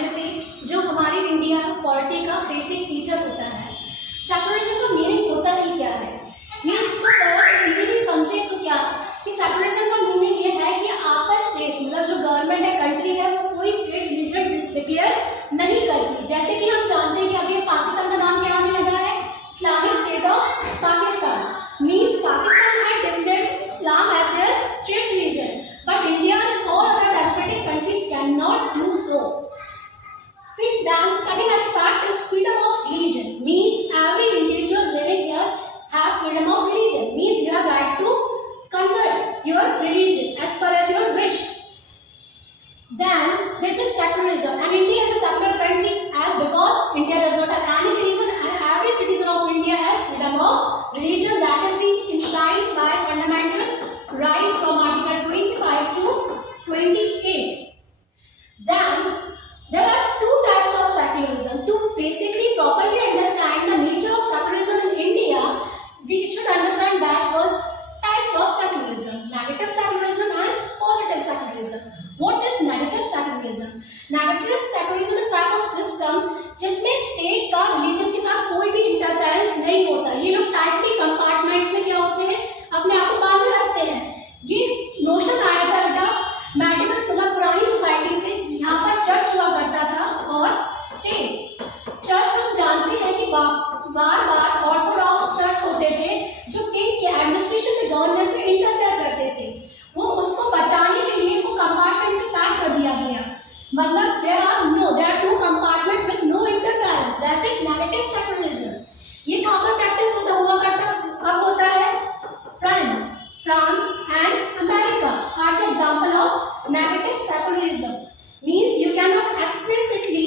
धर्मनिरपेक्ष, जो हमारी इंडिया पॉलिटी का बेसिक फीचर होता है। सेकुलरिज्म का मीनिंग होता ही क्या है, ये इसको सरल इजीली समझे तो क्या कि सेकुलरिज्म का मीनिंग ये है कि आपका स्टेट मतलब जो गवर्नमेंट है, कंट्री है, वो कोई स्टेट रिलीजन डिक्लेयर नहीं करती। जैसे कि हम जानते हैं कि अभी पाकिस्तान का नाम क्या आने लगा है, Islamic state of Pakistan. Means Pakistan had declared Islam as their state religion, but India and all other democratic countries cannot do so. Then second aspect is freedom of religion. Means every individual living here have freedom of religion. Means you have right to convert your religion as per as your wish. Then this is secularism, and India is a secular country as because India does not have any religion, and every citizen of India has freedom of religion that is being enshrined by fundamental rights from Article 25 to 28. Then there are two types of secularism. To basically properly understand the nature of secularism in India, we should understand that first types of secularism: negative secularism and positive secularism. What is negative secularism? Negative secularism is type of system जिसमें state का religion के साथ कोई भी interference नहीं होता। ये लोग टाइटली कंपार्टमेंट्स में क्या होते हैं, अपने आप को बांधे रखते हैं। ये नोशन आया था बेटा मेडिवल मतलब पुरानी सोसाइटी से, यहाँ पर चर्च हुआ करता था और स्टेट। चर्च हम जानते हैं कि बार बार ऑर्थोडॉक्स चर्च होते थे जो किंग के एडमिनिस्ट्रेशन में, गवर्नेंस में इंटरफेयर करते थे। वो उसको बचाने के लिए वो कंपार्टमेंट से पैक कर दिया गया। मतलब there are two compartment with no interference, that is negative secularism. ये कहाँ पर प्रैक्टिस हुआ करता, अब होता है France and America are the example of negative secularism. Means you cannot explicitly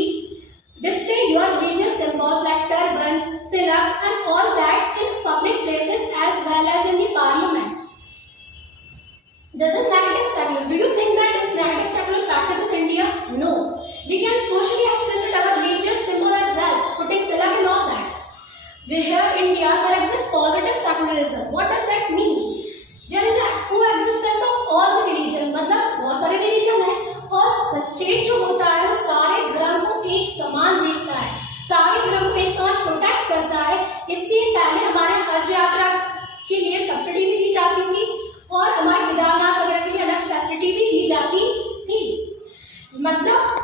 display your religious symbols like turban, tilak and all that in public places as well as in the parliament. This is negative secular. Do you think that this negative secular practices India? No. We can socially express our religious symbol as well, putting tilak and all that. Here in India, there exists positive secularism. What does that mean? There is a coexistence of all the religion. मतलब बहुत सारे religion है और state जो होता है वो सारे धर्म को एक समान देखता है, सारे धर्म को एक समान प्रोटेक्ट करता है। इसलिए पहले हमारे हज यात्रा के लिए सब्सिडी भी दी जाती थी और हमारे केदारनाथ वगैरह के लिए अलग फैसिलिटी भी दी जाती थी। मतलब